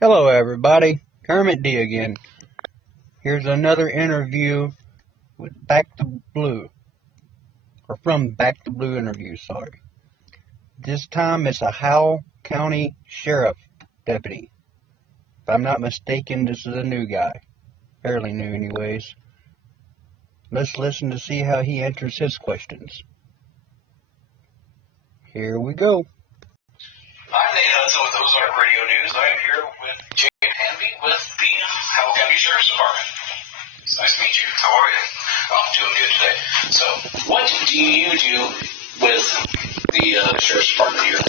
Hello everybody, Kermit D again. Here's another interview with Back to Blue, or from Back to Blue interview, sorry. This time it's a Howell County Sheriff deputy. If I'm not mistaken, this is a new guy. Fairly new anyways. Let's listen to see how he answers his questions. Here we go. I'm Nate Hudson with Ozark Radio News. I am here with Jake Hanby with the Howell County Sheriff's Department. It's nice to meet you. How are you? I'm doing good today. So, what do you do with the Sheriff's Department here?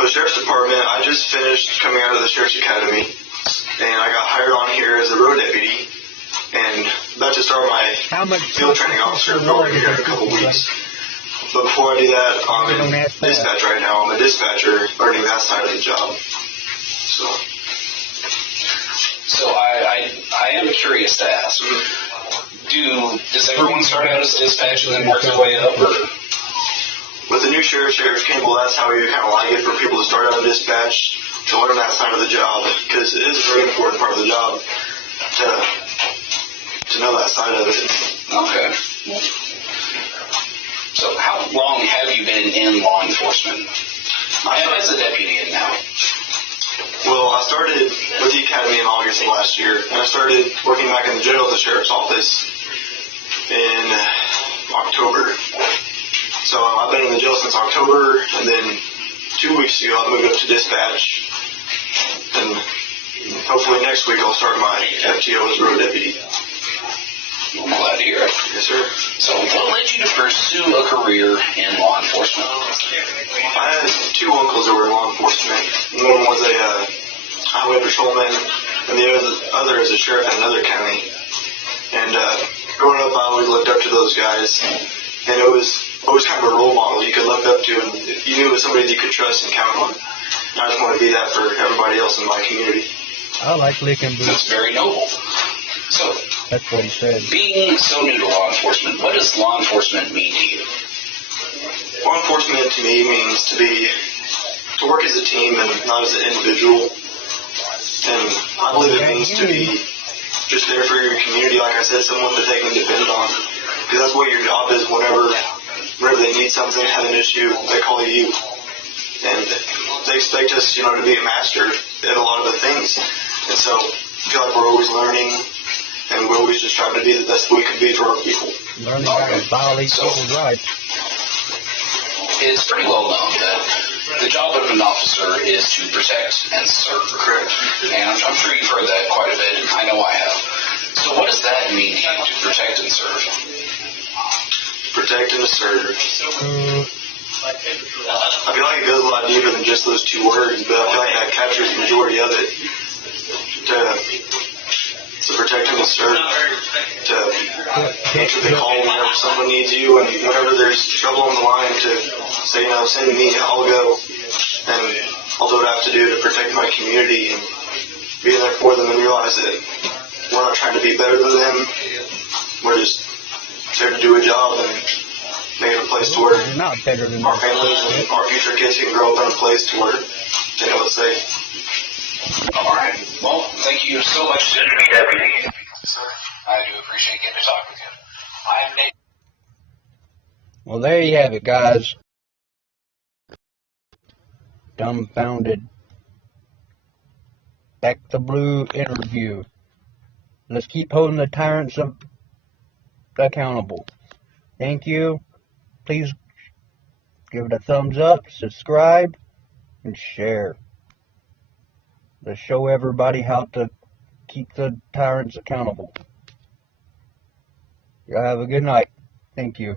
With the Sheriff's Department, I just finished coming out of the Sheriff's Academy, and I got hired on here as a road deputy, and about to start my field training officer program here in a couple weeks. But before I do that, I'm in dispatch right now. I'm a dispatcher learning that side of the job. So I am curious to ask, does everyone start out as dispatch and then work their way up? Or? With the new Sheriff Campbell, that's how we kind of like it for people to start out in dispatch, to learn that side of the job, because it is a very important part of the job to know that side of it. Okay. So how long have you been in law enforcement? I am as a deputy in now. Well, I started with the academy in August of last year, and I started working back in the jail at the sheriff's office in October. So I've been in the jail since October, and then 2 weeks ago I moved up to dispatch, and hopefully next week I'll start my FTO as road deputy. I'm glad to hear it. Yes, sir. So what led you to pursue a career in law enforcement? I had two uncles that were in law enforcement. One was a highway patrolman, and the other is a sheriff in another county. And growing up, I always looked up to those guys, and it was always kind of a role model you could look up to, and you knew it was somebody that you could trust and count on. And I just want to be that for everybody else in my community. I like licking boots. That's very noble. So, that's what he said. Being so new to law enforcement, what does law enforcement mean to you? Law enforcement to me means to work as a team and not as an individual. And I believe it means to be just there for your community, like I said, someone that they can depend on. Because that's what your job is. Whenever they need something, have an issue, they call you. And they expect us, to be a master at a lot of the things. And so I feel like we're always learning. And we're always just trying to be the best we can be for our people. Learning how to violate people's rights. It's pretty well known that the job of an officer is to protect and serve. Correct. And I'm sure you've heard that quite a bit. I know I have. So what does that mean to you, to protect and serve? Protect and to serve. I feel like it goes a lot deeper than just those two words, but I feel like that captures the majority of it. To protect and to serve, to make sure they call whenever someone needs you, and whenever there's trouble on the line, to say, send me, I'll go, and I'll do what I have to do to protect my community and be there for them and realize that we're not trying to be better than them. We're just there to do a job and make it a place to where our families and our future kids can grow up in a place to where they know it's safe. All right. Well, thank you so much, Deputy. Sir, I do appreciate getting to talk with you. I'm Nate. Well, there you have it, guys. Dumbfounded. Back to Blue interview. Let's keep holding the tyrants accountable. Thank you. Please give it a thumbs up, subscribe, and share. To show everybody how to keep the tyrants accountable. Y'all have a good night. Thank you.